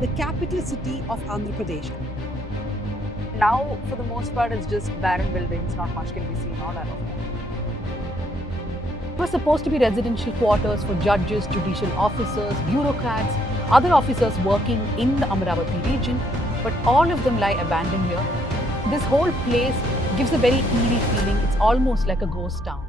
the capital city of Andhra Pradesh. Now, for the most part, it's just barren buildings, not much can be seen all around. It was supposed to be residential quarters for judges, judicial officers, bureaucrats, other officers working in the Amaravati region, but all of them lie abandoned here. This whole place gives a very eerie feeling. It's almost like a ghost town.